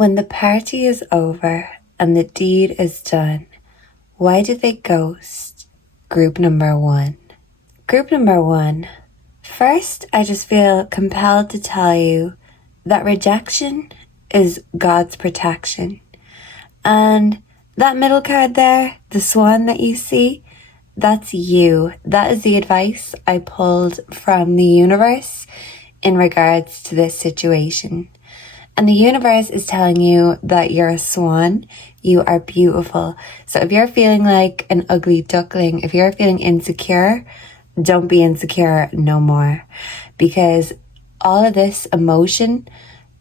When the party is over and the deed is done, why do they ghost? Group number one. Group number one. First, I just feel compelled to tell you that rejection is God's protection. And that middle card there, the swan that you see, that's you. That is the advice I pulled from the universe in regards to this situation. And the universe is telling you that you're a swan, you are beautiful. So if you're feeling like an ugly duckling, if you're feeling insecure, don't be insecure no more. Because all of this emotion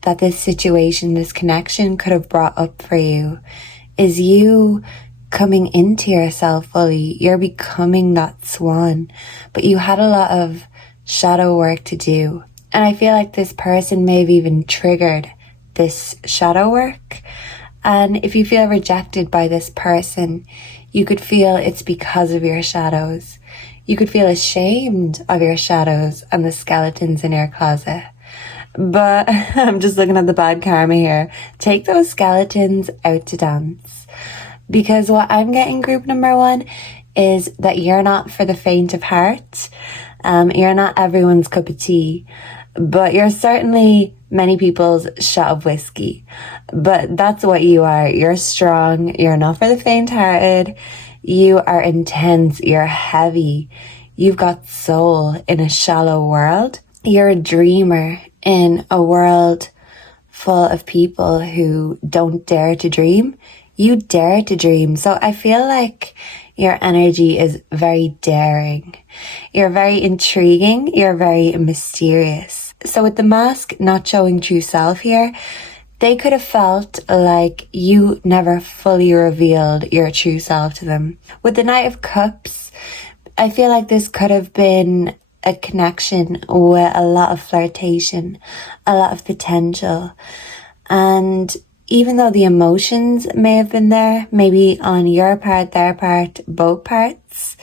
that this situation, this connection could have brought up for you is you coming into yourself fully. You're becoming that swan. But you had a lot of shadow work to do. And I feel like this person may have even triggered this shadow work. And if you feel rejected by this person, you could feel it's because of your shadows. You could feel ashamed of your shadows and the skeletons in your closet. But I'm just looking at the bad karma here. Take those skeletons out to dance. Because what I'm getting, group number one, is that you're not for the faint of heart. You're not everyone's cup of tea. But you're certainly many people's shot of whiskey. But that's what you are. You're strong. You're not for the faint-hearted. You are intense. You're heavy. You've got soul in a shallow world. You're a dreamer in a world full of people who don't dare to dream. You dare to dream. So I feel like your energy is very daring. You're very intriguing. You're very mysterious. So with the mask not showing true self here, they could have felt like you never fully revealed your true self to them. With the Knight of Cups, I feel like this could have been a connection with a lot of flirtation, a lot of potential. And even though the emotions may have been there, maybe on your part, their part, both parts,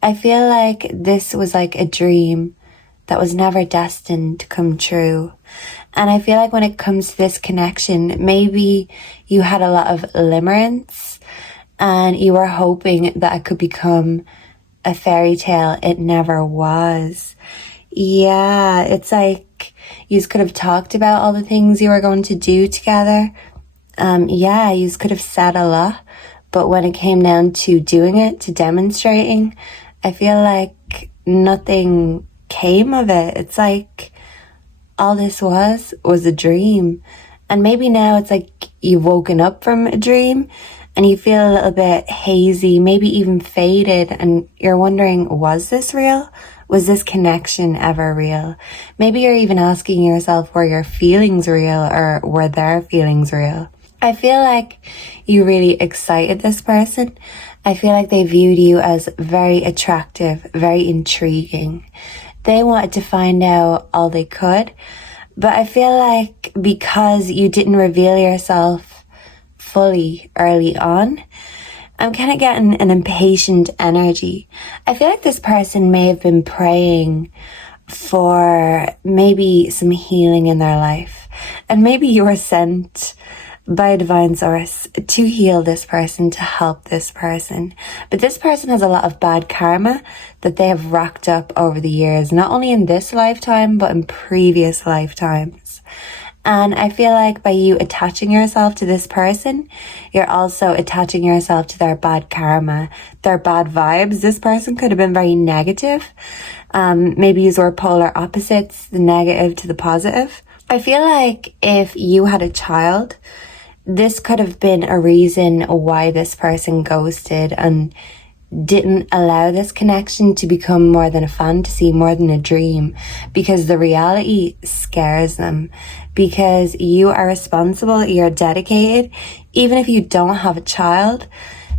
I feel like this was like a dream that was never destined to come true. And I feel like when it comes to this connection, maybe you had a lot of limerence and you were hoping that it could become a fairy tale. It never was. Yeah, it's like you could have talked about all the things you were going to do together. You could have said a lot, but when it came down to doing it, to demonstrating, I feel like nothing came of it. It's like all this was a dream. And maybe now it's like you've woken up from a dream and you feel a little bit hazy, maybe even faded, and you're wondering, was this real? Was this connection ever real? Maybe you're even asking yourself, were your feelings real or were their feelings real? I feel like you really excited this person. I feel like they viewed you as very attractive, very intriguing. They wanted to find out all they could. But I feel like because you didn't reveal yourself fully early on, I'm kind of getting an impatient energy. I feel like this person may have been praying for maybe some healing in their life. And maybe you were sent by a divine source to heal this person, to help this person. But this person has a lot of bad karma that they have racked up over the years, not only in this lifetime, but in previous lifetimes. And I feel like by you attaching yourself to this person, you're also attaching yourself to their bad karma, their bad vibes. This person could have been very negative. Maybe you were polar opposites, the negative to the positive. I feel like if you had a child, this could have been a reason why this person ghosted and didn't allow this connection to become more than a fantasy, more than a dream, because the reality scares them. Because you are responsible, you're dedicated. Even if you don't have a child,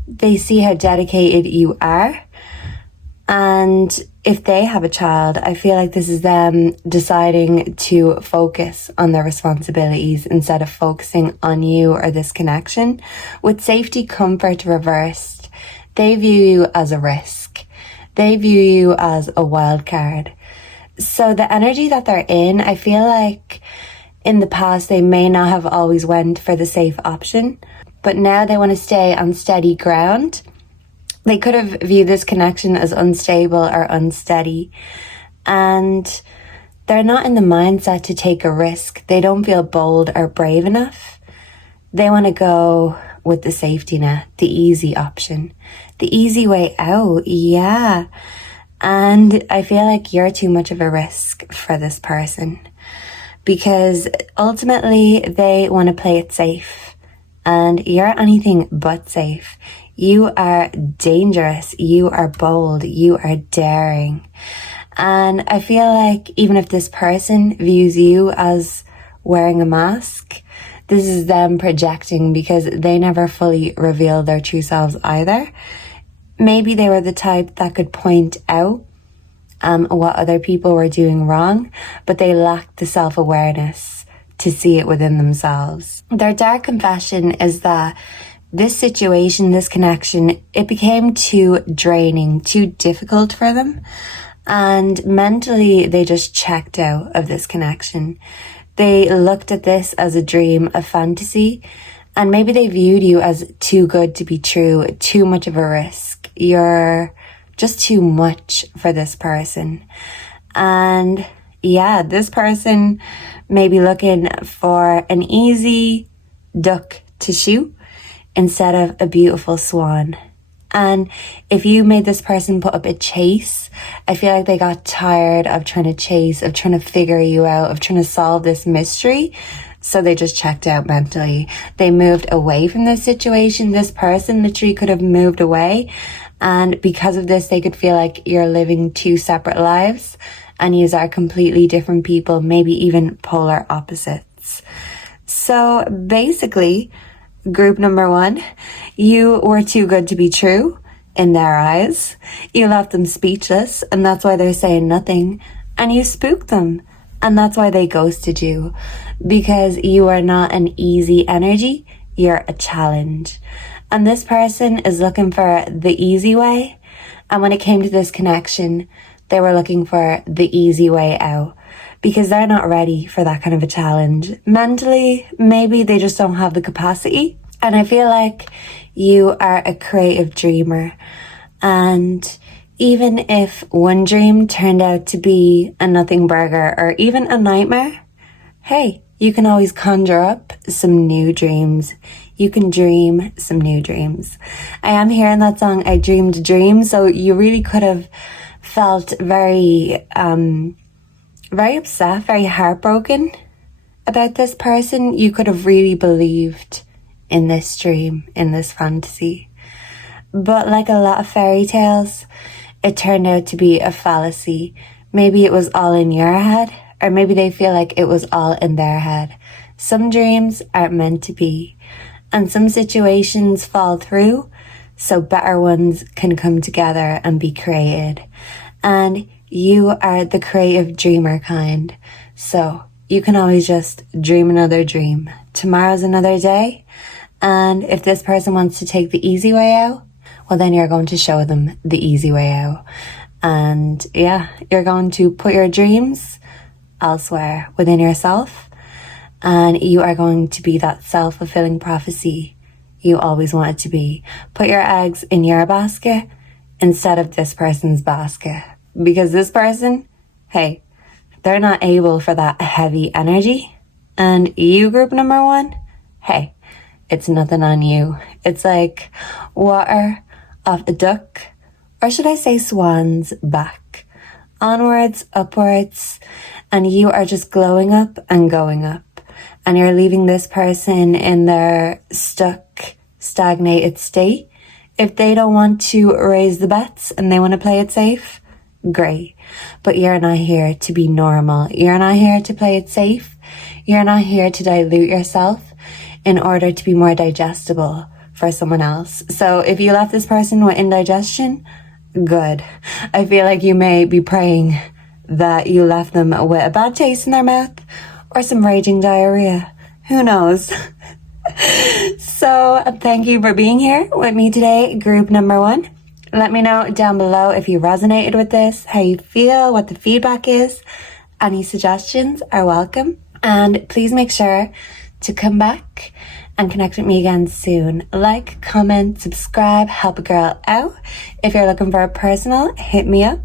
they see how dedicated you are. And if they have a child, I feel like this is them deciding to focus on their responsibilities instead of focusing on you or this connection. With safety, comfort reversed, they view you as a risk. They view you as a wild card. So the energy that they're in, I feel like in the past they may not have always went for the safe option, but now they want to stay on steady ground. They could have viewed this connection as unstable or unsteady, and they're not in the mindset to take a risk. They don't feel bold or brave enough. They want to go with the safety net, the easy option, the easy way out. Yeah. And I feel like you're too much of a risk for this person, because ultimately they want to play it safe, and you're anything but safe. You are dangerous. You are bold. You are daring. And I feel like even if this person views you as wearing a mask, this is them projecting, because they never fully revealed their true selves either. Maybe they were the type that could point out what other people were doing wrong, but they lacked the self-awareness to see it within themselves. Their dark confession is that this situation, this connection, it became too draining, too difficult for them. And mentally, they just checked out of this connection. They looked at this as a dream, a fantasy, and maybe they viewed you as too good to be true, too much of a risk. You're just too much for this person. And yeah, this person may be looking for an easy duck to shoot instead of a beautiful swan. And if you made this person put up a chase, I feel like they got tired of trying to chase, of trying to figure you out, of trying to solve this mystery. So they just checked out mentally. They moved away from this situation. This person literally could have moved away. And because of this, they could feel like you're living two separate lives and you are completely different people, maybe even polar opposites. So basically, group number one, you were too good to be true in their eyes. You left them speechless, and that's why they're saying nothing. And you spooked them, and that's why they ghosted you. Because you are not an easy energy, you're a challenge. And this person is looking for the easy way. And when it came to this connection, they were looking for the easy way out, because they're not ready for that kind of a challenge. Mentally, maybe they just don't have the capacity. And I feel like you are a creative dreamer. And even if one dream turned out to be a nothing burger or even a nightmare, hey, you can always conjure up some new dreams. You can dream some new dreams. I am hearing that song, I Dreamed a Dream. So you really could have felt very upset, very heartbroken about this person. You could have really believed in this dream, in this fantasy. But like a lot of fairy tales, it turned out to be a fallacy. Maybe it was all in your head, or maybe they feel like it was all in their head. Some dreams aren't meant to be, and some situations fall through, so better ones can come together and be created. And you are the creative dreamer kind, so you can always just dream another dream. Tomorrow's another day, and if this person wants to take the easy way out, well, then you're going to show them the easy way out. And yeah, you're going to put your dreams elsewhere within yourself, and you are going to be that self-fulfilling prophecy you always wanted to be. Put your eggs in your basket instead of this person's basket, because this person, hey, they're not able for that heavy energy. And you, group number one, hey, it's nothing on you. It's like water off a duck, or should I say swan's back. Onwards, upwards, and you are just glowing up and going up. And you're leaving this person in their stuck, stagnated state. If they don't want to raise the bets and they want to play it safe, great. But you're not here to be normal. You're not here to play it safe. You're not here to dilute yourself in order to be more digestible for someone else. So if you left this person with indigestion, good. I feel like you may be praying that you left them with a bad taste in their mouth or some raging diarrhea. Who knows? So thank you for being here with me today, group number one. Let me know down below if you resonated with this, how you feel, what the feedback is. Any suggestions are welcome. And please make sure to come back and connect with me again soon. Like, comment, subscribe, help a girl out. If you're looking for a personal, hit me up.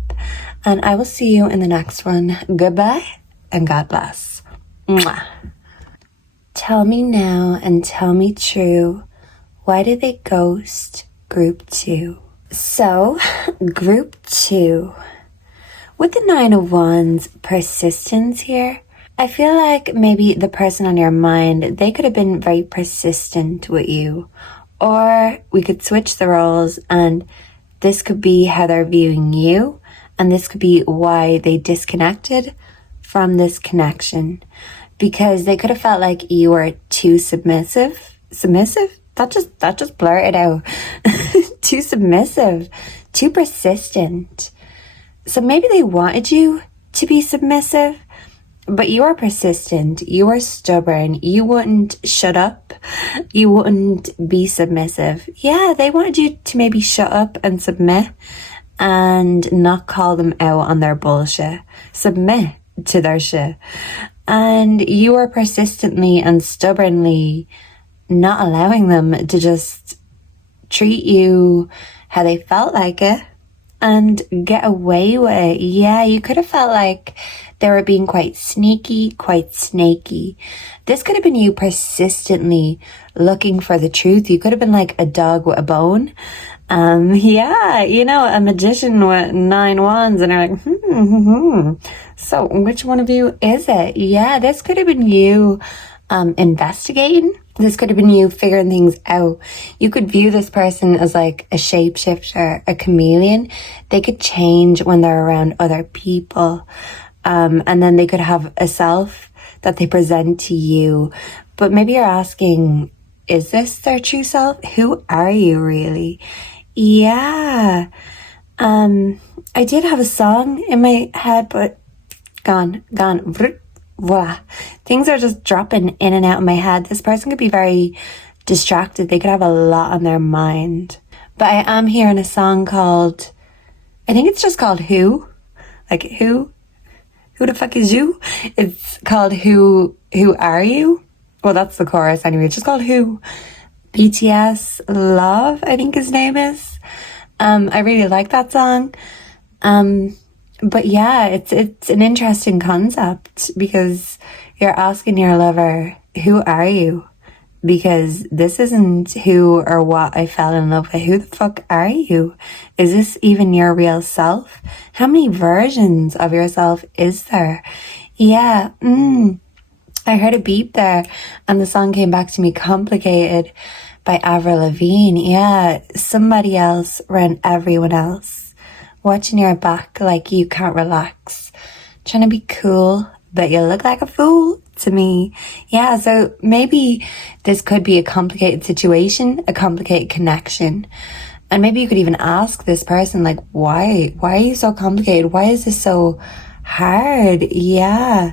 And I will see you in the next one. Goodbye and God bless. Mwah. Tell me now and tell me true. Why did they ghost group 2? So, group 2. With the 9 of Wands persistence here, I feel like maybe the person on your mind, they could have been very persistent with you. Or we could switch the roles and this could be how they're viewing you. And this could be why they disconnected from this connection. Because they could have felt like you were too submissive. Submissive? That just blurted out. Too submissive. Too persistent. So maybe they wanted you to be submissive, but you are persistent. You are stubborn. You wouldn't shut up. You wouldn't be submissive. Yeah, they wanted you to maybe shut up and submit and not call them out on their bullshit. Submit to their shit. And you are persistently and stubbornly not allowing them to just treat you how they felt like it and get away with it. Yeah, you could have felt like they were being quite sneaky, quite snaky. This could have been you persistently looking for the truth. You could have been like a dog with a bone. Yeah, you know, a magician with 9 wands and they're like, So which one of you is it? Yeah, this could have been you investigating. This could have been you figuring things out. You could view this person as like a shapeshifter, a chameleon. They could change when they're around other people. And then they could have a self that they present to you. But maybe you're asking, is this their true self? Who are you really? Yeah. I did have a song in my head, but gone. Voila. Things are just dropping in and out of my head. This person could be very distracted. They could have a lot on their mind. But I am hearing a song called, I think it's just called Who? Like who? Who the fuck is you? It's called Who Are You? Well, that's the chorus anyway. It's just called Who. BTS Love, I think his name is. I really like that song. But yeah, it's an interesting concept because you're asking your lover, who are you? Because this isn't who or what I fell in love with. Who the fuck are you? Is this even your real self? How many versions of yourself is there? Yeah, I heard a beep there and the song came back to me, Complicated by Avril Lavigne. Yeah, somebody else around everyone else. Watching your back like you can't relax. Trying to be cool, but you look like a fool to me. Yeah, so maybe this could be a complicated situation, a complicated connection. And maybe you could even ask this person, like, why? Why are you so complicated? Why is this so hard? Yeah.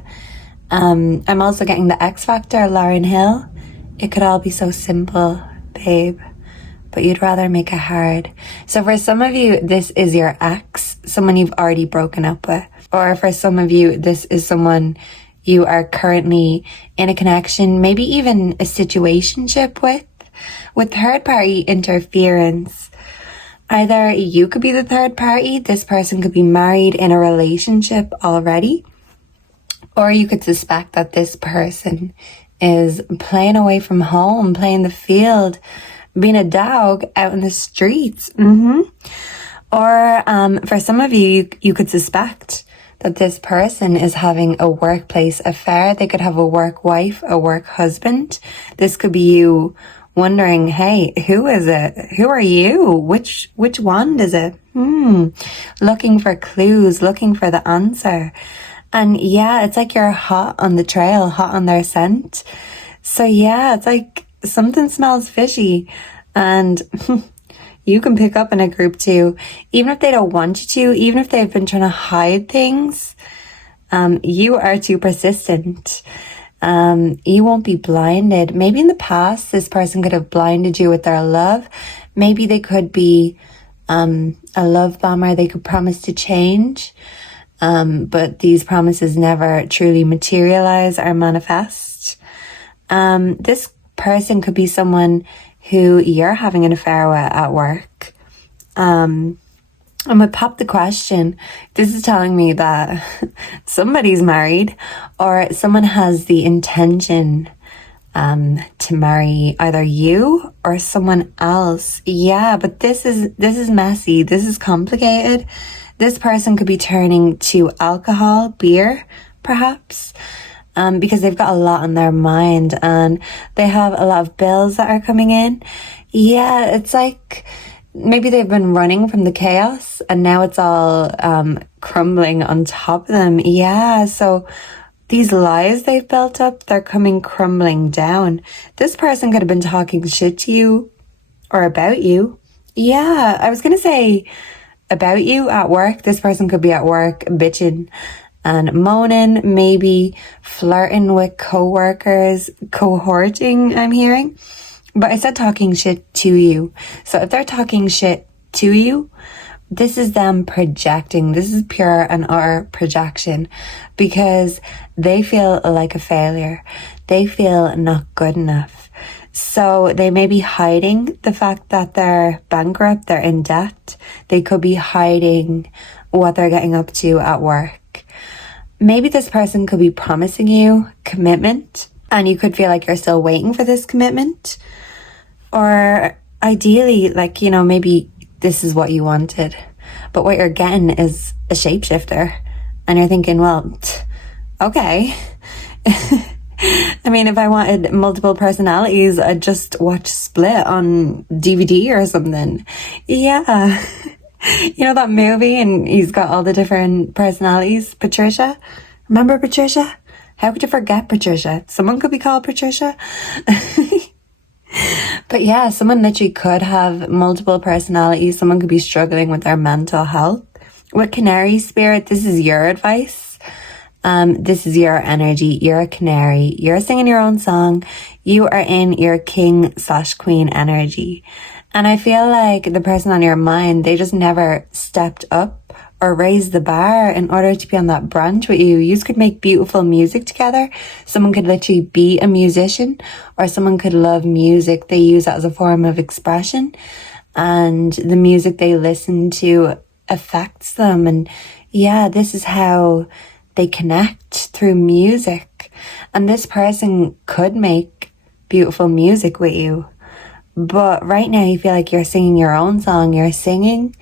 I'm also getting the X Factor, Lauryn Hill. It could all be so simple, babe, but you'd rather make it hard. So for some of you, this is your ex, someone you've already broken up with. Or for some of you, this is someone you are currently in a connection, maybe even a situationship with third party interference. Either you could be the third party, this person could be married in a relationship already, or you could suspect that this person is playing away from home, playing the field, being a dog out in the streets. Or for some of you, you could suspect that this person is having a workplace affair. They could have a work wife, a work husband. This could be you wondering, hey, who is it? Who are you? Which wand is it? Looking for clues, looking for the answer. And yeah, it's like you're hot on the trail, hot on their scent. So yeah, it's like something smells fishy and you can pick up in a group too. Even if they don't want you to, even if they've been trying to hide things, you are too persistent. You won't be blinded. Maybe in the past, this person could have blinded you with their love. Maybe they could be a love bomber. They could promise to change. but these promises never truly materialize or manifest. This person could be someone who you're having an affair with at work. And with Pop the Question, this is telling me that somebody's married or someone has the intention to marry either you or someone else. Yeah, but this is messy. This is complicated. This person could be turning to alcohol, beer, perhaps, because they've got a lot on their mind and they have a lot of bills that are coming in. Yeah, it's like maybe they've been running from the chaos and now it's all crumbling on top of them. Yeah, so these lies they've built up, they're coming crumbling down. This person could have been talking shit to you or about you. Yeah, I was going to say about you at work. This person could be at work bitching and moaning, maybe flirting with co-workers, cohorting, I'm hearing. But I said talking shit to you. So if they're talking shit to you, this is them projecting. This is pure and utter projection because they feel like a failure. They feel not good enough. So they may be hiding the fact that they're bankrupt, they're in debt. They could be hiding what they're getting up to at work. Maybe this person could be promising you commitment and you could feel like you're still waiting for this commitment. Or ideally, like, you know, maybe this is what you wanted, but what you're getting is a shapeshifter. And you're thinking, well, okay. I mean, if I wanted multiple personalities, I'd just watch Split on DVD or something. Yeah. You know that movie and he's got all the different personalities? Patricia? Remember Patricia? How could you forget Patricia? Someone could be called Patricia. But yeah, someone literally could have multiple personalities. Someone could be struggling with their mental health. With Canary Spirit, this is your advice. This is your energy. You're a canary. You're singing your own song. You are in your king/queen energy. And I feel like the person on your mind, they just never stepped up or raised the bar in order to be on that branch with you. You could make beautiful music together. Someone could literally be a musician or someone could love music. They use that as a form of expression and the music they listen to affects them. And yeah, this is how they connect through music. And this person could make beautiful music with you. But right now you feel like you're singing your own song. You're singing,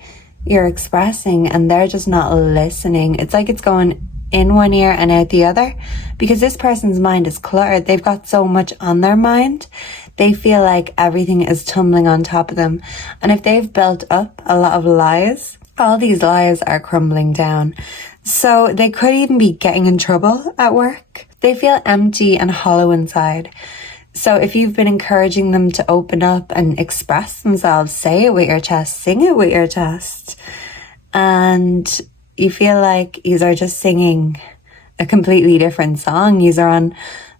you're expressing, and they're just not listening. It's like it's going in one ear and out the other because this person's mind is cluttered. They've got so much on their mind. They feel like everything is tumbling on top of them. And if they've built up a lot of lies, all these lies are crumbling down. So they could even be getting in trouble at work. They feel empty and hollow inside. So if you've been encouraging them to open up and express themselves, say it with your chest, sing it with your chest, and you feel like you are just singing a completely different song, you are on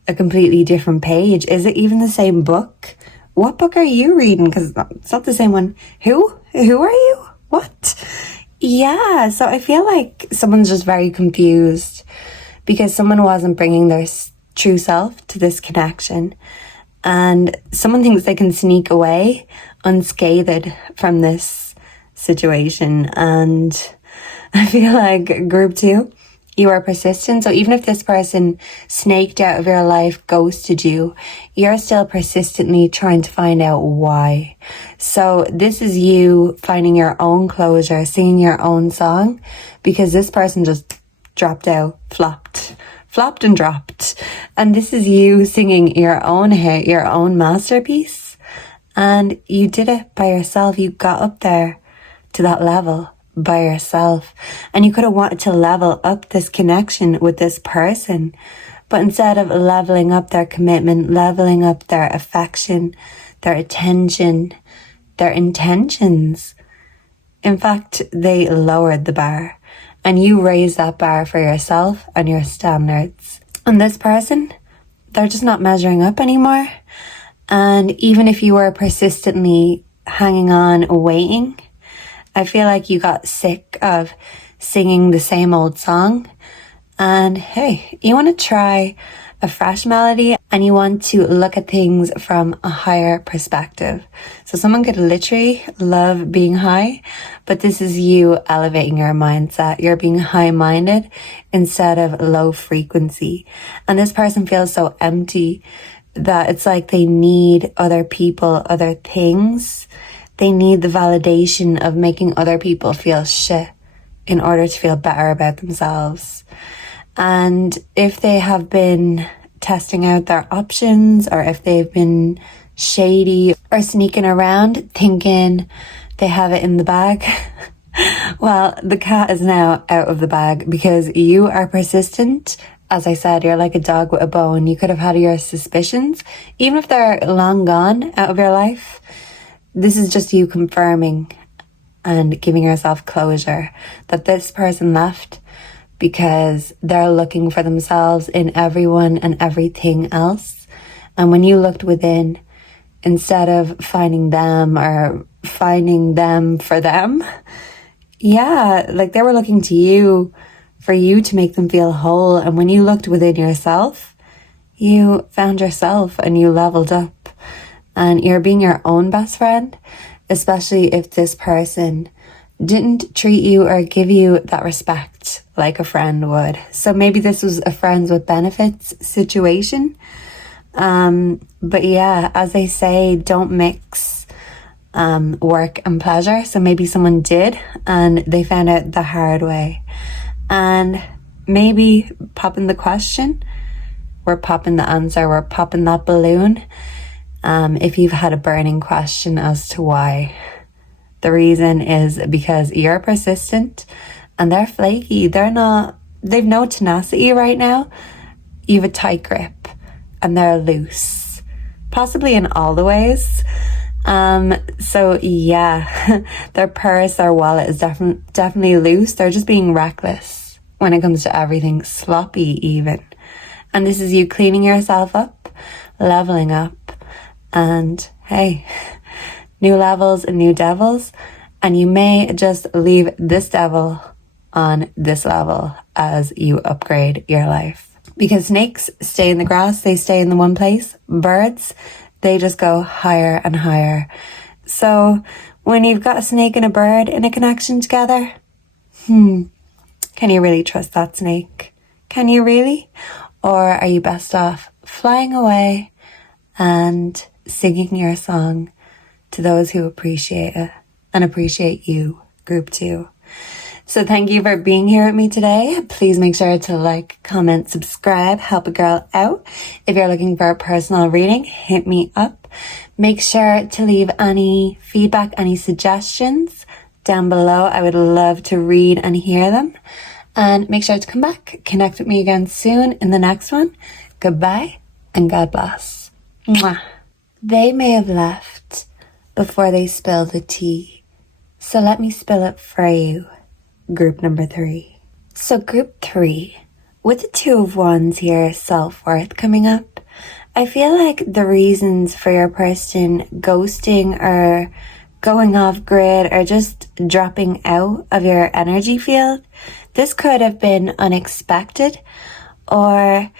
a completely different page. Is it even the same book? What book are you reading? Because it's not the same one. Who are you? What? Yeah, so I feel like someone's just very confused because someone wasn't bringing their true self to this connection. And someone thinks they can sneak away unscathed from this situation. And I feel like group 2, you are persistent. So even if this person snaked out of your life, ghosted you, you're still persistently trying to find out why. So this is you finding your own closure, singing your own song, because this person just dropped out, flopped and dropped. And this is you singing your own hit, your own masterpiece. And you did it by yourself. You got up there to that level by yourself. And you could have wanted to level up this connection with this person. But instead of leveling up their commitment, leveling up their affection, their attention, their intentions, in fact, they lowered the bar. And you raise that bar for yourself and your standards. And this person, they're just not measuring up anymore. And even if you were persistently hanging on, waiting, I feel like you got sick of singing the same old song. And hey, you want to try a fresh melody and you want to look at things from a higher perspective. So someone could literally love being high, but this is you elevating your mindset. You're being high-minded instead of low frequency. And this person feels so empty that it's like they need other people, other things. They need the validation of making other people feel shit in order to feel better about themselves. And if they have been testing out their options, or if they've been shady or sneaking around thinking they have it in the bag, well, the cat is now out of the bag because you are persistent. As I said, you're like a dog with a bone. You could have had your suspicions, even if they're long gone out of your life. This is just you confirming and giving yourself closure that this person left because they're looking for themselves in everyone and everything else. And when you looked within, instead of finding them or finding them for them, yeah, like they were looking to you for you to make them feel whole. And when you looked within yourself, you found yourself and you leveled up. And you're being your own best friend, especially if this person didn't treat you or give you that respect like a friend would. So maybe this was a friends with benefits situation. But yeah, as they say, don't mix work and pleasure. So maybe someone did and they found out the hard way. And maybe popping the question, we're popping the answer, we're popping that balloon. If you've had a burning question as to why. The reason is because you're persistent and they're flaky. They've no tenacity right now. You have a tight grip and they're loose, possibly in all the ways. So yeah, their purse, their wallet is definitely loose. They're just being reckless when it comes to everything, sloppy even. And this is you cleaning yourself up, leveling up, and hey, new levels and new devils, and you may just leave this devil on this level as you upgrade your life. Because snakes stay in the grass, they stay in the one place. Birds, they just go higher and higher. So when you've got a snake and a bird in a connection together, can you really trust that snake? Can you really? Or are you best off flying away and singing your song to those who appreciate it and appreciate you, group 2. So thank you for being here with me today. Please make sure to like, comment, subscribe, help a girl out. If you're looking for a personal reading, hit me up. Make sure to leave any feedback, any suggestions down below. I would love to read and hear them. And make sure to come back. Connect with me again soon in the next one. Goodbye and God bless. Mwah. They may have left before they spilled the tea, so let me spill it for you, group number 3. So group 3, with the 2 of Wands here, self-worth coming up, I feel like the reasons for your person ghosting or going off grid or just dropping out of your energy field, this could have been unexpected, or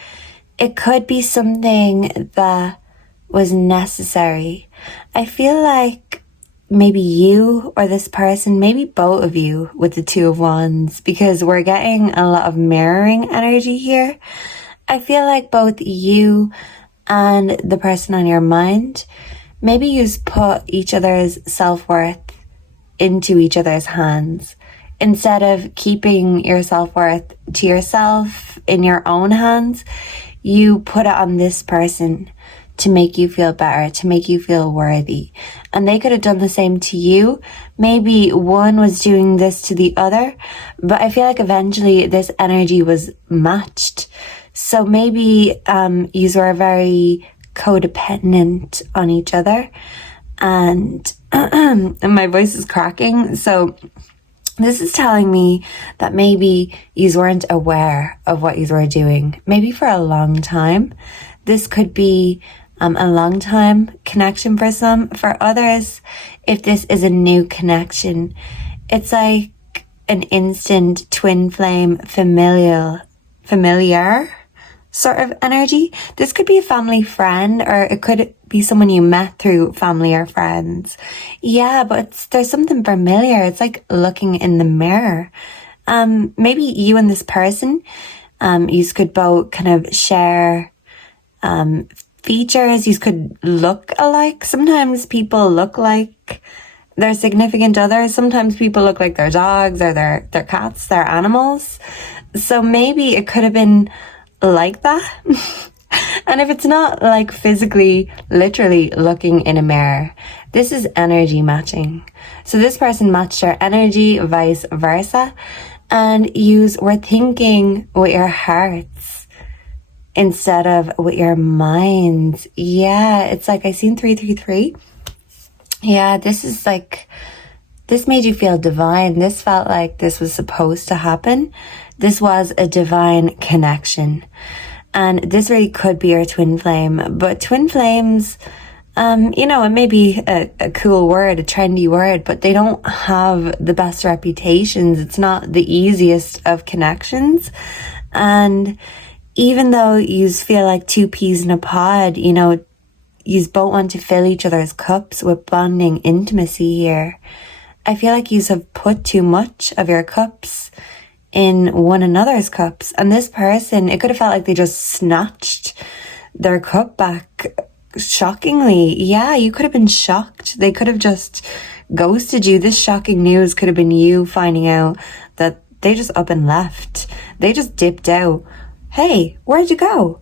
it could be something that was necessary. I feel like maybe you or this person, maybe both of you with the 2 of Wands, because we're getting a lot of mirroring energy here. I feel like both you and the person on your mind, maybe you've put each other's self-worth into each other's hands. Instead of keeping your self-worth to yourself in your own hands, you put it on this person to make you feel better, to make you feel worthy. And they could have done the same to you. Maybe one was doing this to the other, but I feel like eventually this energy was matched. So maybe you were very codependent on each other. And my voice is cracking. So this is telling me that maybe you weren't aware of what you were doing, maybe for a long time. This could be a long time connection for some. For others, if this is a new connection, it's like an instant twin flame familiar sort of energy. This could be a family friend, or it could be someone you met through family or friends. Yeah, but there's something familiar. It's like looking in the mirror. Maybe you and this person, you could both kind of share features. You could look alike. Sometimes people look like their significant others. Sometimes people look like their dogs or their cats, their animals. So maybe it could have been like that. And if it's not like physically, literally looking in a mirror, this is energy matching. So this person matched your energy, vice versa. And yous were thinking with your hearts instead of with your minds. Yeah, it's like I seen 333. Yeah, this is like, this made you feel divine. This felt like this was supposed to happen. This was a divine connection. And this really could be your twin flame. But twin flames, it may be a cool word, a trendy word, but they don't have the best reputations. It's not the easiest of connections. And even though you feel like two peas in a pod, you both want to fill each other's cups with bonding intimacy here. I feel like you have put too much of your cups in one another's cups. And this person, it could have felt like they just snatched their cup back shockingly. Yeah, you could have been shocked. They could have just ghosted you. This shocking news could have been you finding out that they just up and left. They just dipped out. Hey, where'd you go?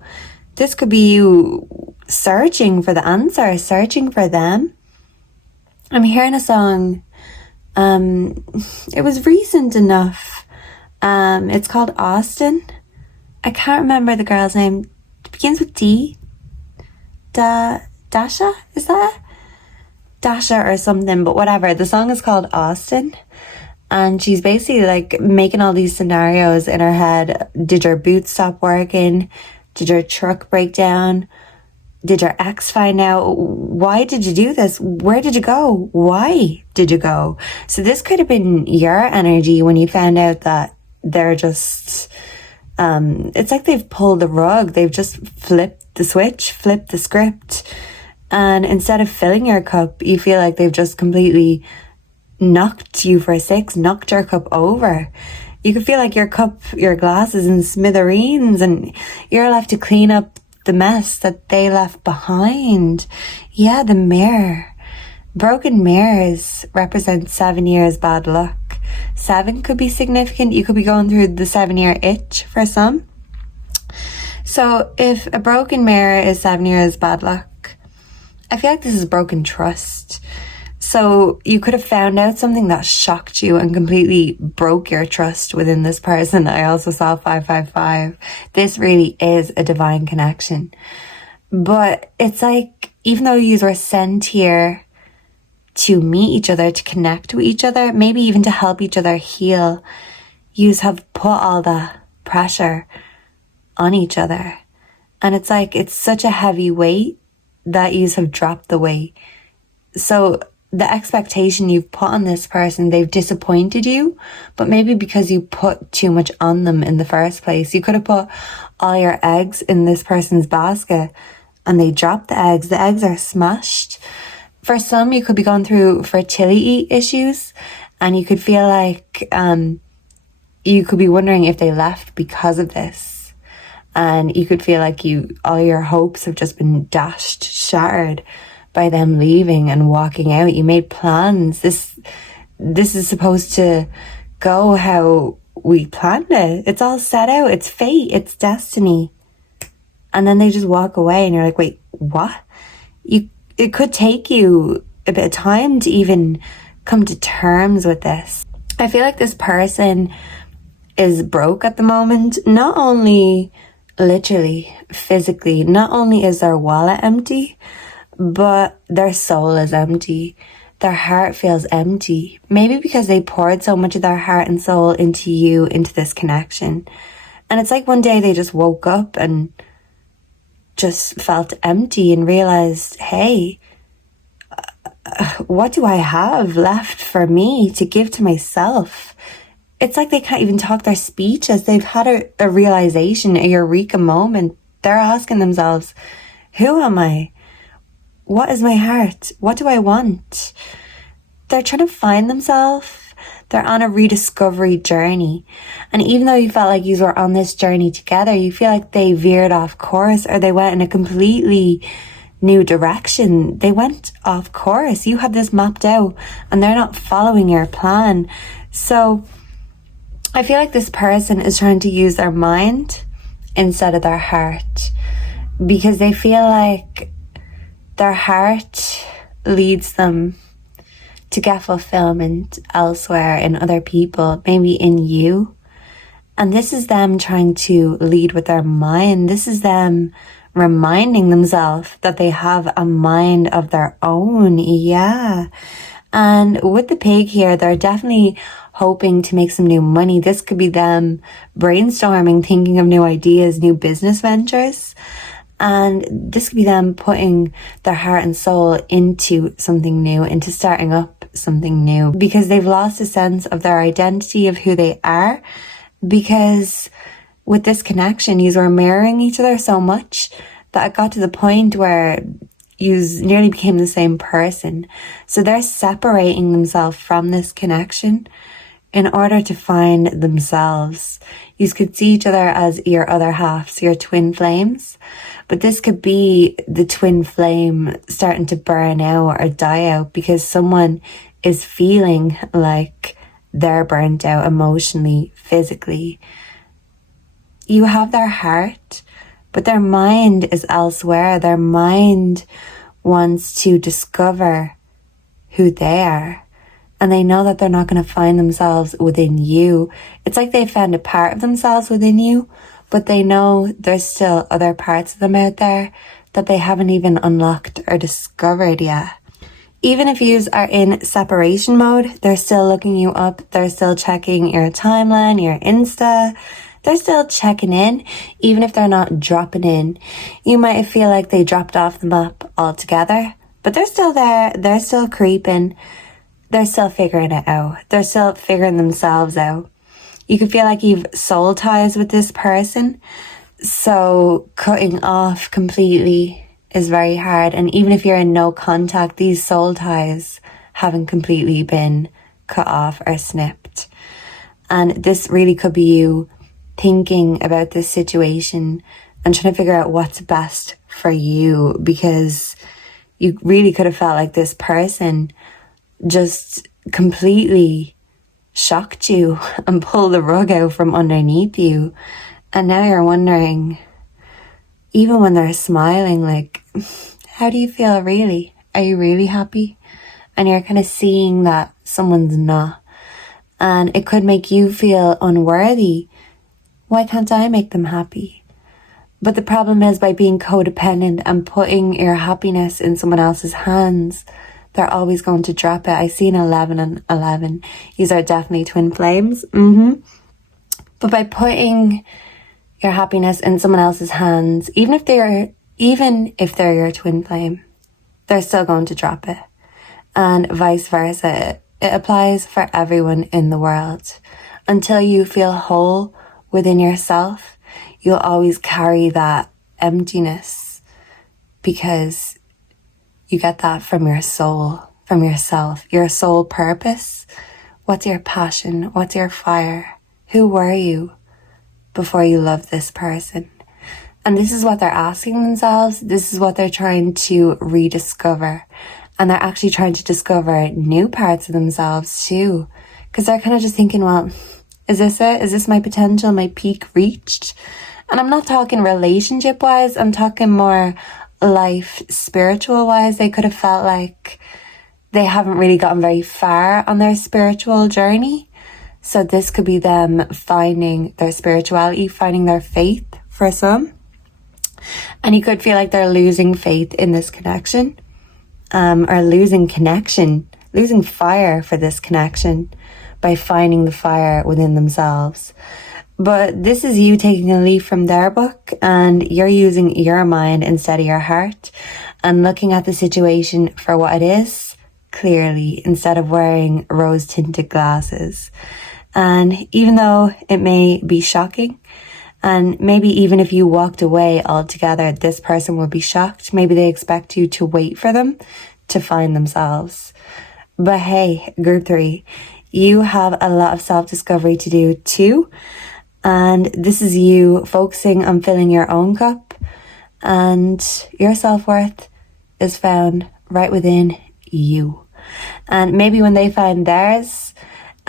This could be you searching for the answer, searching for them. I'm hearing a song. It was recent enough. It's called Austin. I can't remember the girl's name. It begins with D. Dasha? Is that it? Dasha or something, but whatever. The song is called Austin. And she's basically like making all these scenarios in her head. Did your boots stop working? Did your truck break down? Did your ex find out? Why did you do this? Where did you go? Why did you go? So this could have been your energy when you found out that they're just, it's like they've pulled the rug. They've just flipped the switch, flipped the script. And instead of filling your cup, you feel like they've just completely knocked you for a six, knocked your cup over. You could feel like your cup, your glass is in smithereens and you're left to clean up the mess that they left behind. Yeah, the mirror. Broken mirrors represent 7 years bad luck. 7 could be significant. You could be going through the 7-year itch for some. So if a broken mirror is 7 years bad luck, I feel like this is broken trust. So you could have found out something that shocked you and completely broke your trust within this person. I also saw 555. This really is a divine connection. But it's like, even though you were sent here to meet each other, to connect with each other, maybe even to help each other heal, you have put all the pressure on each other. And it's like, it's such a heavy weight that you have dropped the weight. So the expectation you've put on this person, they've disappointed you, but maybe because you put too much on them in the first place. You could have put all your eggs in this person's basket and they dropped the eggs. The eggs are smashed. For some, you could be going through fertility issues and you could feel like you could be wondering if they left because of this. And you could feel like all your hopes have just been dashed, shattered by them leaving and walking out. You made plans. This is supposed to go how we planned it. It's all set out. It's fate. It's destiny. And then they just walk away and you're like, wait, what? It could take you a bit of time to even come to terms with this. I feel like this person is broke at the moment. Not only literally, physically, not only is their wallet empty, but their soul is empty. Their heart feels empty. Maybe because they poured so much of their heart and soul into you, into this connection. And it's like one day they just woke up and just felt empty and realized, hey, what do I have left for me to give to myself? it's like they can't even talk their speeches. They've had a realization, a eureka moment. They're asking themselves, who am I? What is my heart? What do I want? They're trying to find themselves. They're on a rediscovery journey. And even though you felt like you were on this journey together, you feel like they veered off course or they went in a completely new direction. They went off course. You had this mapped out and they're not following your plan. So I feel like this person is trying to use their mind instead of their heart, because they feel like their heart leads them to get fulfillment elsewhere in other people, maybe in you. And this is them trying to lead with their mind. This is them reminding themselves that they have a mind of their own. Yeah. And with the pig here, they're definitely hoping to make some new money. This could be them brainstorming, thinking of new ideas, new business ventures. And this could be them putting their heart and soul into something new, into starting up something new, because they've lost a sense of their identity, of who they are. Because with this connection, you were mirroring each other so much that it got to the point where you nearly became the same person. So they're separating themselves from this connection in order to find themselves. You could see each other as your other halves, your twin flames. But this could be the twin flame starting to burn out or die out because someone is feeling like they're burnt out emotionally, physically. You have their heart, but their mind is elsewhere. Their mind wants to discover who they are. And they know that they're not going to find themselves within you. It's like they found a part of themselves within you, but they know there's still other parts of them out there that they haven't even unlocked or discovered yet. Even if you are in separation mode, they're still looking you up. They're still checking your timeline, your Insta. They're still checking in, even if they're not dropping in. You might feel like they dropped off the map altogether, but they're still there. They're still creeping. They're still figuring it out. They're still figuring themselves out. You could feel like you've soul ties with this person. So cutting off completely is very hard. And even if you're in no contact, these soul ties haven't completely been cut off or snipped. And this really could be you thinking about this situation and trying to figure out what's best for you, because you really could have felt like this person just completely shocked you and pulled the rug out from underneath you. And now you're wondering, even when they're smiling, like, how do you feel really? Are you really happy? And you're kind of seeing that someone's not. And it could make you feel unworthy. Why can't I make them happy? But the problem is, by being codependent and putting your happiness in someone else's hands, they're always going to drop it. I see an 11 and 11. These are definitely twin flames. But by putting your happiness in someone else's hands, even if they're your twin flame, they're still going to drop it. And vice versa. It applies for everyone in the world. Until you feel whole within yourself, you'll always carry that emptiness, because you get that from your soul, from yourself, your soul purpose. What's your passion? What's your fire? Who were you before you loved this person? And this is what they're asking themselves. This is what they're trying to rediscover. And they're actually trying to discover new parts of themselves too. Because they're kind of just thinking, well, is this it? Is this my potential, my peak reached? And I'm not talking relationship wise. I'm talking more life, spiritual wise. They could have felt like they haven't really gotten very far on their spiritual journey. So this could be them finding their spirituality, finding their faith for some. And you could feel like they're losing faith in this connection, or losing connection, losing fire for this connection by finding the fire within themselves. But this is you taking a leaf from their book, and you're using your mind instead of your heart and looking at the situation for what it is clearly, instead of wearing rose tinted glasses. And even though it may be shocking, and maybe even if you walked away altogether, this person would be shocked. Maybe they expect you to wait for them to find themselves. But hey, group 3, you have a lot of self-discovery to do too. And this is you focusing on filling your own cup. And your self-worth is found right within you. And maybe when they find theirs,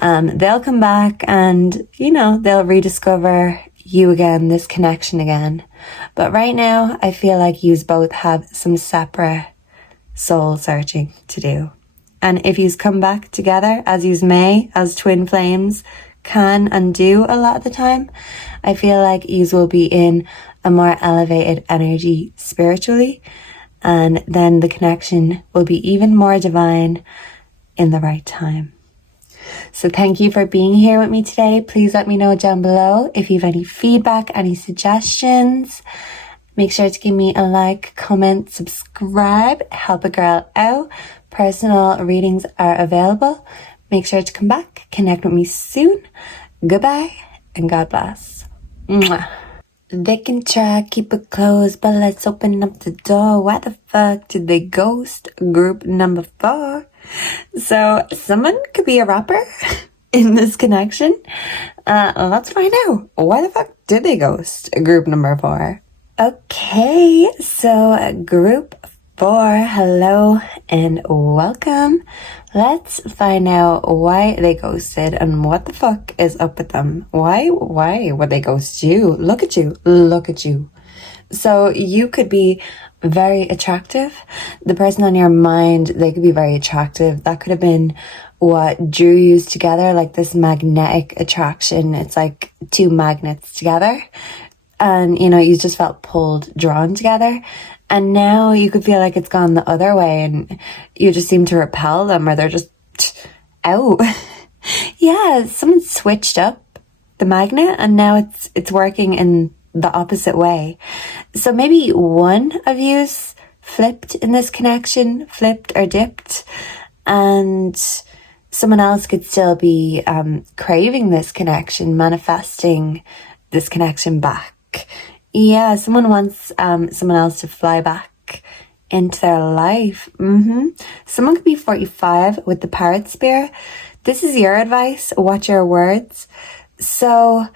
they'll come back and, they'll rediscover you again, this connection again. But right now, I feel like yous both have some separate soul searching to do. And if yous come back together, as yous may, as twin flames can and do a lot of the time, I feel like yous will be in a more elevated energy spiritually. And then the connection will be even more divine in the right time. So thank you for being here with me today. Please let me know down below if you have any feedback, any suggestions. Make sure to give me a like, comment, subscribe, help a girl out. Personal readings are available. Make sure to come back, connect with me soon. Goodbye and God bless. Mwah. They can try, keep it closed, but let's open up the door. Why the fuck did they ghost group number 4? So someone could be a rapper in this connection. Let's find out. Why the fuck did they ghost group number 4? Okay, so group 4, hello and welcome. Let's find out why they ghosted and what the fuck is up with them. Why would they ghost you? Look at you. So you could be very attractive. The person on your mind, they could be very attractive. That could have been what drew you together, like this magnetic attraction. It's like two magnets together. And, you just felt drawn together. And now you could feel like it's gone the other way and you just seem to repel them, or they're just out. Yeah, someone switched up the magnet and now it's working in the opposite way. So maybe one of you's flipped in this connection, flipped or dipped, and someone else could still be craving this connection, manifesting this connection back. Yeah, someone wants someone else to fly back into their life. Someone could be 45 with the parrot spear. This is your advice. Watch your words. So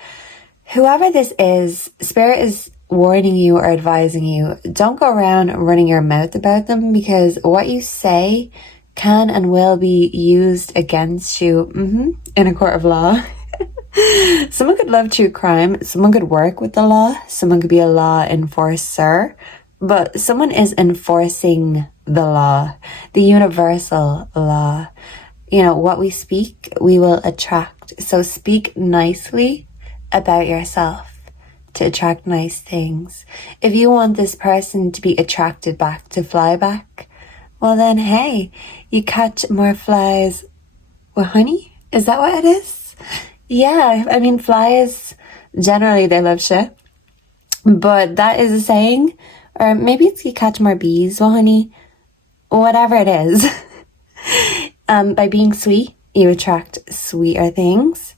whoever this is, Spirit is warning you or advising you, don't go around running your mouth about them, because what you say can and will be used against you in a court of law. Someone could love true crime. Someone could work with the law. Someone could be a law enforcer. But someone is enforcing the law, the universal law. What we speak, we will attract. So speak nicely about yourself to attract nice things. If you want this person to be attracted back, to fly back, well then, hey, you catch more flies with honey? Is that what it is? Yeah, I mean, flies, generally they love shit. But that is a saying. Or maybe it's you catch more bees with honey. Whatever it is. By being sweet, you attract sweeter things.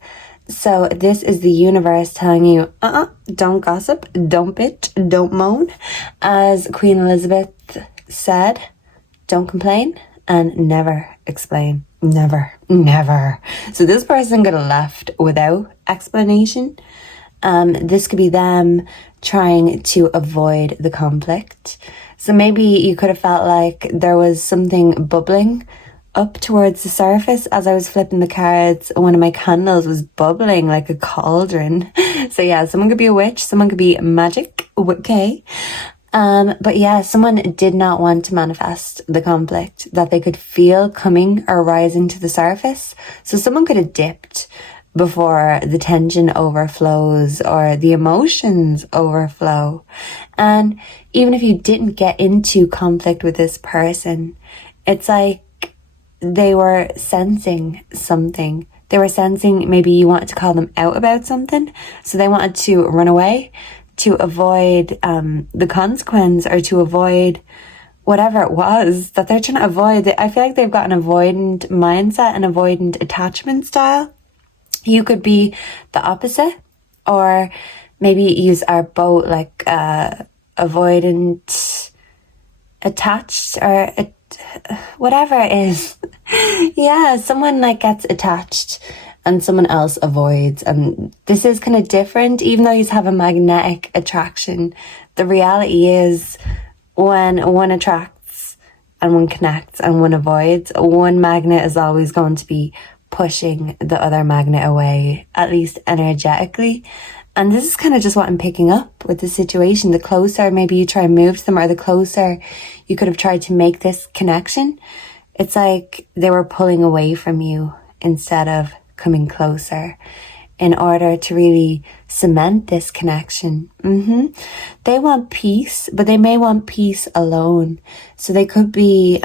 So this is the universe telling you, don't gossip, don't bitch, don't moan. As Queen Elizabeth said, don't complain and never explain. Never. So this person could have left without explanation. This could be them trying to avoid the conflict. So maybe you could have felt like there was something bubbling up towards the surface. As I was flipping the cards, one of my candles was bubbling like a cauldron. So yeah, someone could be a witch, someone could be magic, okay. But yeah, someone did not want to manifest the conflict that they could feel coming or rising to the surface. So someone could have dipped before the tension overflows or the emotions overflow. And even if you didn't get into conflict with this person, it's like they were sensing something. They were sensing maybe you wanted to call them out about something. So they wanted to run away to avoid the consequence, or to avoid whatever it was that they're trying to avoid. I feel like they've got an avoidant mindset, an avoidant attachment style. You could be the opposite, or maybe use our boat like avoidant, attached, or whatever it is. Yeah, someone like gets attached and someone else avoids. And this is kind of different, even though you have a magnetic attraction. The reality is when one attracts and one connects and one avoids, one magnet is always going to be pushing the other magnet away, at least energetically. And this is kind of just what I'm picking up with the situation. The closer maybe you try and move to them, or the closer you could have tried to make this connection, it's like they were pulling away from you instead of coming closer in order to really cement this connection. They want peace, but they may want peace alone. So they could be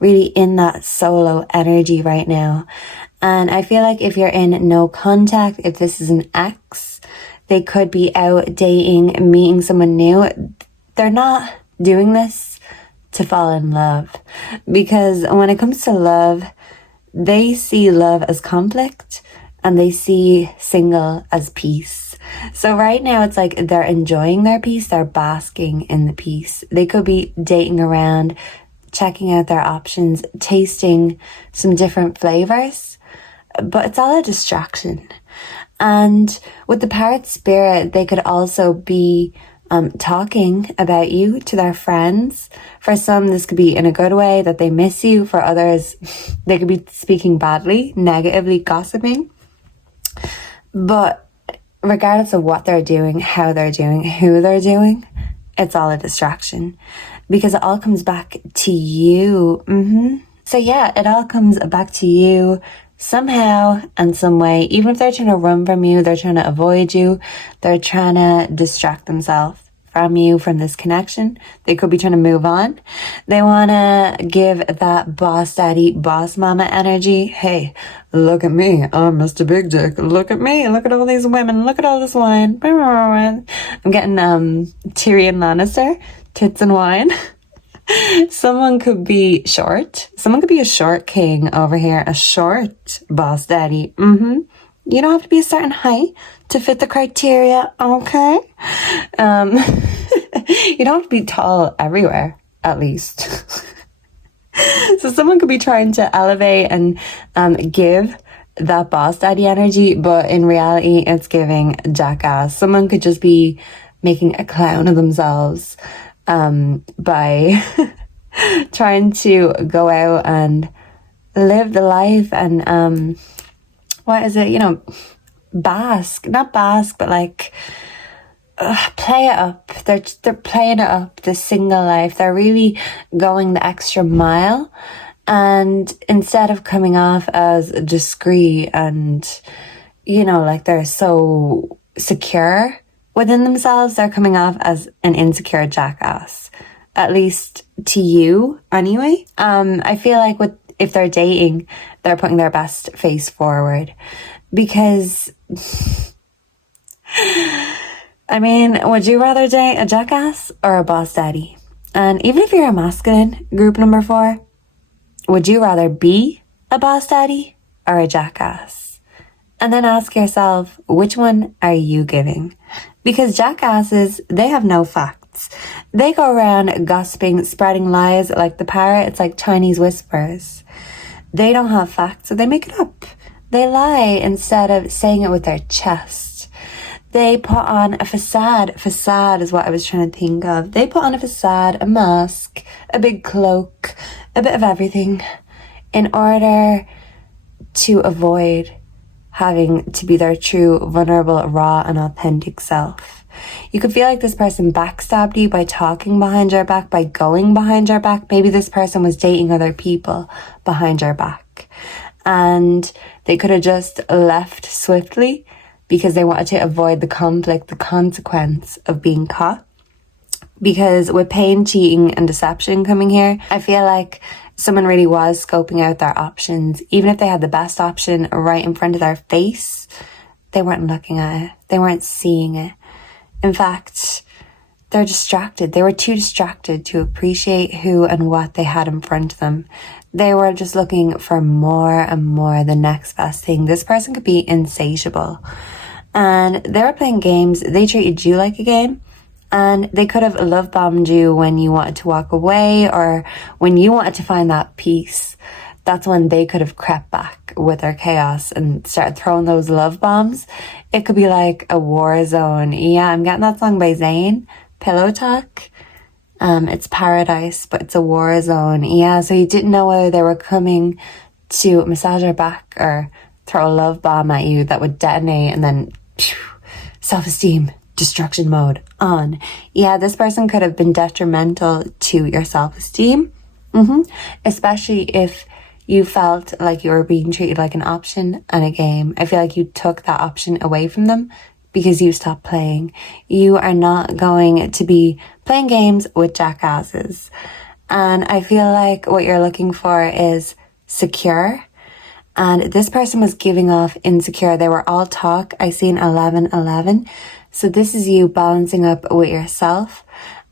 really in that solo energy right now. And I feel like if you're in no contact, if this is an ex, they could be out dating, meeting someone new. They're not doing this to fall in love, because when it comes to love, they see love as conflict and they see single as peace. So right now it's like they're enjoying their peace, they're basking in the peace. They could be dating around, checking out their options, tasting some different flavors, but it's all a distraction. And with the parrot spirit, they could also be talking about you to their friends. For some, this could be in a good way, that they miss you. For others, they could be speaking badly, negatively gossiping. But regardless of what they're doing, how they're doing, who they're doing, it's all a distraction, because it all comes back to you. So yeah, it all comes back to you somehow and some way. Even if they're trying to run from you, they're trying to avoid you, they're trying to distract themselves from you, from this connection. They could be trying to move on. They want to give that boss daddy, boss mama energy. Hey, look at me, I'm Mr. Big Dick. Look at me, look at all these women, look at all this wine. I'm getting Tyrion Lannister, tits and wine. Someone could be short. Someone could be a short king over here, a short boss daddy. You don't have to be a certain height to fit the criteria, okay? You don't have to be tall everywhere, at least. So someone could be trying to elevate and give that boss daddy energy, but in reality, it's giving jackass. Someone could just be making a clown of themselves by trying to go out and live the life and what is it, bask, not bask, but like play it up. They're playing it up, the single life. They're really going the extra mile, and instead of coming off as discreet and like they're so secure within themselves, they're coming off as an insecure jackass, at least to you anyway. I feel like if they're dating, they're putting their best face forward, because I mean, would you rather date a jackass or a boss daddy? And even if you're a masculine, group number 4, would you rather be a boss daddy or a jackass? And then ask yourself, which one are you giving? Because jackasses, they have no facts. They go around gossiping, spreading lies like the parrot. It's like Chinese whispers. They don't have facts, so they make it up. They lie instead of saying it with their chest. They put on a facade. Facade is what I was trying to think of. They put on a facade, a mask, a big cloak, a bit of everything, in order to avoid having to be their true, vulnerable, raw, and authentic self. You could feel like this person backstabbed you by talking behind your back, by going behind your back. Maybe this person was dating other people behind your back, and they could have just left swiftly because they wanted to avoid the conflict, the consequence of being caught. Because with pain, cheating, and deception coming here, I feel like someone really was scoping out their options. Even if they had the best option right in front of their face, they weren't looking at it. They weren't seeing it. In fact, they're distracted. They were too distracted to appreciate who and what they had in front of them. they were just looking for more and more, the next best thing. This person could be insatiable. And they were playing games. They treated you like a game. And they could have love bombed you when you wanted to walk away or when you wanted to find that peace. That's when they could have crept back with their chaos and started throwing those love bombs. It could be like a war zone. Yeah, I'm getting that song by Zayn, Pillow Talk. It's Paradise, but it's a war zone. Yeah, so you didn't know whether they were coming to massage your back or throw a love bomb at you that would detonate and then self-esteem, destruction mode on. Yeah, this person could have been detrimental to your self-esteem. Especially if you felt like you were being treated like an option and a game. I feel like you took that option away from them because you stopped playing. You are not going to be playing games with jackasses. And I feel like what you're looking for is secure. And this person was giving off insecure. They were all talk. I seen 11-11. So this is you balancing up with yourself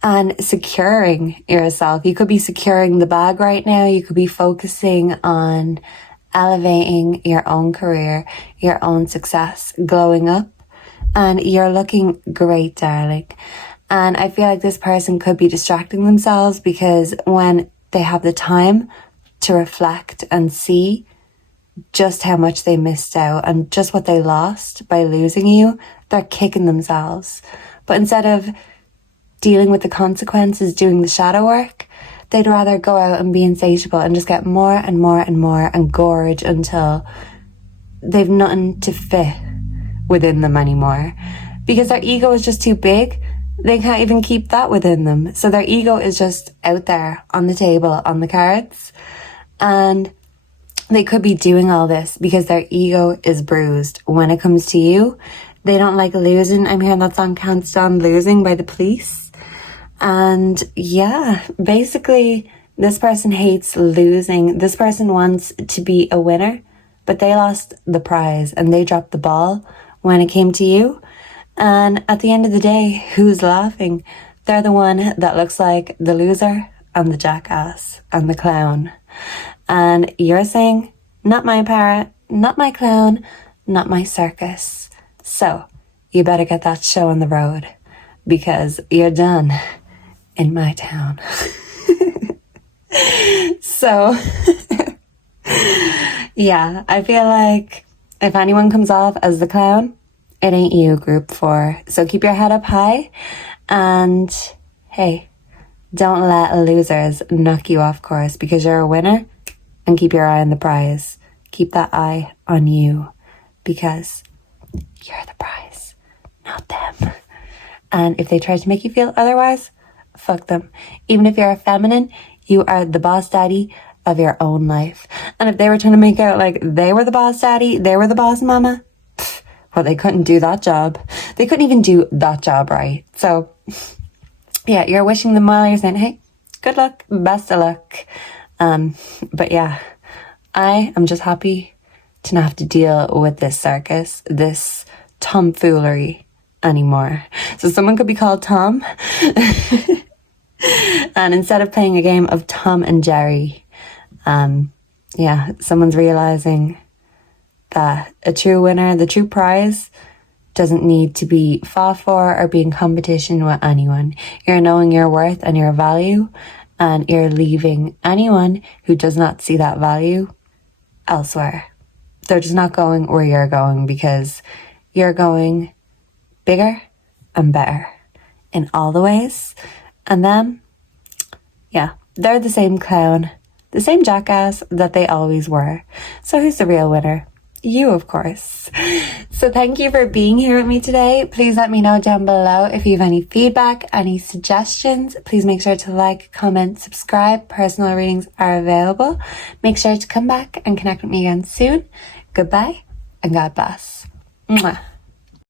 and securing yourself. You could be securing the bag right now. You could be focusing on elevating your own career, your own success, glowing up. And you're looking great, darling. And I feel like this person could be distracting themselves because when they have the time to reflect and see just how much they missed out and just what they lost by losing you, they're kicking themselves. But instead of dealing with the consequences, doing the shadow work, they'd rather go out and be insatiable and just get more and more and more and gorge until they've nothing to fit within them anymore. Because their ego is just too big. They can't even keep that within them. So their ego is just out there on the table, on the cards. And they could be doing all this because their ego is bruised. When it comes to you, they don't like losing. I'm hearing that song Can't Stand Losing by The Police. And yeah, basically this person hates losing. This person wants to be a winner, but they lost the prize and they dropped the ball when it came to you. And at the end of the day, who's laughing? They're the one that looks like the loser and the jackass and the clown. And you're saying, not my parrot, not my clown, not my circus. So you better get that show on the road because you're done in my town. So yeah, I feel like if anyone comes off as the clown, it ain't you, group 4. So keep your head up high and hey, don't let losers knock you off course because you're a winner, and keep your eye on the prize. Keep that eye on you because you're the prize, not them. And if they try to make you feel otherwise, fuck them. Even if you're a feminine, you are the boss daddy of your own life. And if they were trying to make out like they were the boss daddy, they were the boss mama, well, they couldn't do that job. They couldn't even do that job right. So yeah, you're wishing them well. You're saying, hey, good luck, best of luck. But yeah, I am just happy to not have to deal with this circus, this tomfoolery anymore. So someone could be called Tom. And instead of playing a game of Tom and Jerry, yeah, someone's realizing that a true winner, the true prize, doesn't need to be fought for or be in competition with anyone. You're knowing your worth and your value, and you're leaving anyone who does not see that value elsewhere. They're just not going where you're going because you're going bigger and better in all the ways. And them, yeah, they're the same clown, the same jackass that they always were. So who's the real winner? You, of course. So thank you for being here with me today. Please let me know down below if you have any feedback, any suggestions. Please make sure to like, comment, subscribe. Personal readings are available. Make sure to come back and connect with me again soon. Goodbye and God bless. Mwah.